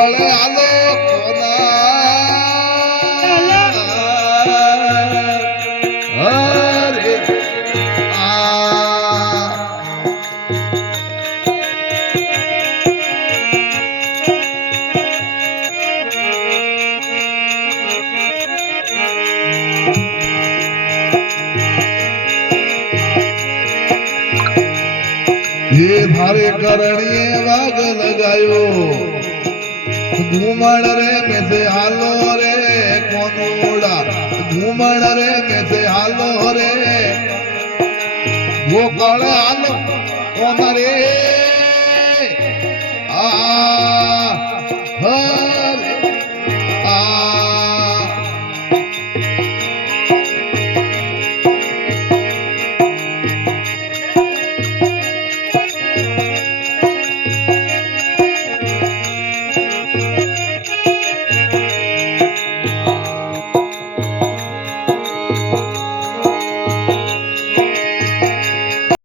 ગોકળ આલો હરે ये थारे करणीए वाग लगायो घूमण रे में से हालो रे कोनोड़ा घूमण रे में से हालो रे वो कण हालो कोन रे